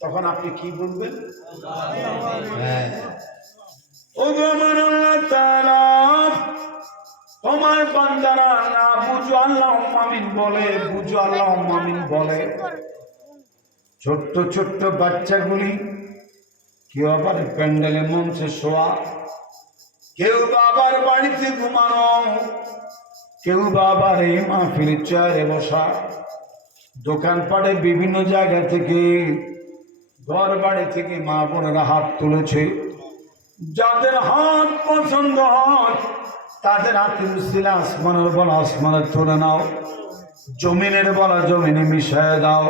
তখন আপনি কি বলবেন? হ্যাঁ। ও আমার আল্লাহ তাআলা তোমার বান্দারা না বুঝো? আল্লাহ মামিন বলে বুঝো আল্লাহ মামিন বলে। ছোট্ট ছোট্ট বাচ্চাগুলি কেউ আবার প্যান্ডেলে মঞ্চে শোয়া কেউ বা আবার বাড়িতে ঘুমানো কেউ বা আবার এই মাহফিলের চেয়ারে বসা। দোকানপাটে বিভিন্ন জায়গা থেকে ঘর বাড়ি থেকে মা বোনেরা হাত তুলেছে। যাদের হাত পছন্দ হয়, তাদের হাতে মুসিলে আসমানের বলা আসমানে তুলে নাও। জমিনের বলা, জমিনে মিশায় দাও।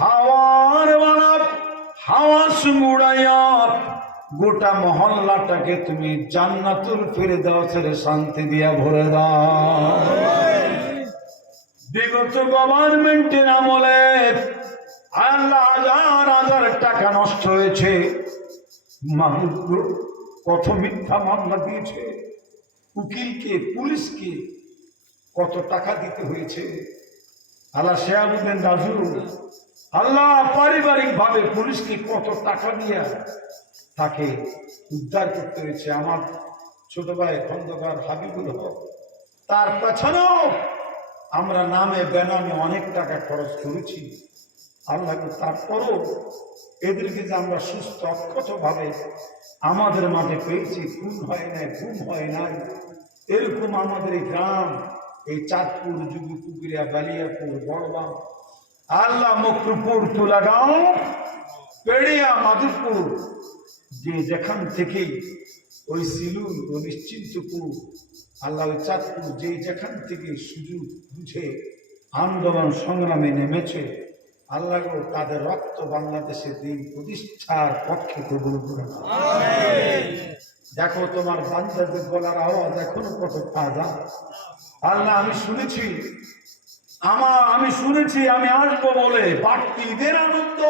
হাওয়ার বলা হাওয়া সুমুড়াইয়া, গোটা মহল্লাটাকে তুমি জান্নাতুল ফিরে দাও ছেড়ে শান্তি দিয়া ভরে দাও। বিগত গভর্নমেন্টের আমলে আল্লাহ হাজার হাজার টাকা নষ্ট হয়েছে। মাহুদ কত মিথ্যা মামলা দিয়েছে। উকিলকে, পুলিশকে কত টাকা দিতে হয়েছে। আল্লাহ শেয়াবুদ্দিন রাজু আল্লাহ পারিবারিক ভাবে পুলিশকে কত টাকা দিয়ে তাকে উদ্ধার করতে হয়েছে। আমার ছোট ভাই খন্দকার হাবিবুল হক, তার পেছনেও আমরা নামে, বেনামে অনেক টাকা খরচ করেছি। আল্লাহ তারপরও এদেরকে যে আমরা সুস্থ অক্ষত ভাবে আমাদের মাঝে পেয়েছি, খুন হয় নাই ঘুম হয় নাই, এরকম আমাদের এই গ্রাম, এই চাঁদপুর, যুগি, পুকুরিয়া, বালিয়াপুর, বড়বাম, আল্লাহ মকরুপুর, তুলাগাঁও, পেড়িয়া মাধুপুর যে যেখান থেকে ওই সিলুন ও নিশ্চিন্তপুর, আল্লাহ চাঁদপুর যে যেখান থেকে সুযোগ বুঝে আন্দোলন সংগ্রামে নেমেছে আল্লাহ তাদের রক্ত বাংলাদেশের দিন প্রতিষ্ঠার পক্ষে কবুল করে দেখো তোমার বান্দাদের গলার আওয়াজ এখনও কত তাজা। আল্লাহ আমি শুনেছি। আমার আমি শুনেছি আমি আসব বলে বাড়তি ঈদের আনন্দ।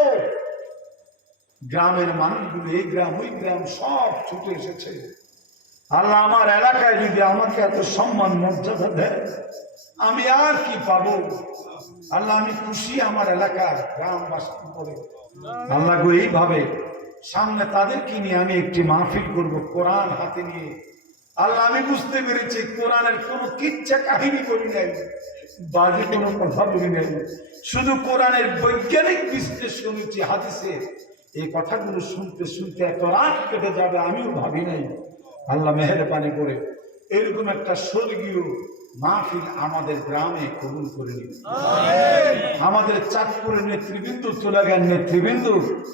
গ্রামের মানুষগুলো এই গ্রাম ওই গ্রাম সব ছুটে এসেছে। আল্লাহ আমার এলাকায় যদি আমাকে এত সম্মান মর্যাদা দেয় আমি আর কি পাবো? আল্লাহ আমি খুশি আমার এলাকার গ্রামবাসী করে। আল্লাহ গো এইভাবে সামনে তাদেরকে নিয়ে আমি একটি মাহফিল করব কোরআন হাতে নিয়ে। আল্লাহ আমি বুঝতে পেরেছি কোরআনের কোনো কিচ্ছা কাহিনী করি নাই বাজে কোনো কথা বলি নাই। শুধু কোরআনের বৈজ্ঞানিক বিশ্লেষণ হচ্ছে হাদিসে। এই কথাগুলো শুনতে শুনতে এত রাত কেটে যাবে আমিও ভাবি নাই। আল্লাহ মেহরবানি করে এরকম একটা স্বর্গীয় মাহফিল আমাদের গ্রামে কবুল করে নিন। আমাদের চাঁদপুরের নেতৃবৃন্দ চলে গেল নেতৃবৃন্দ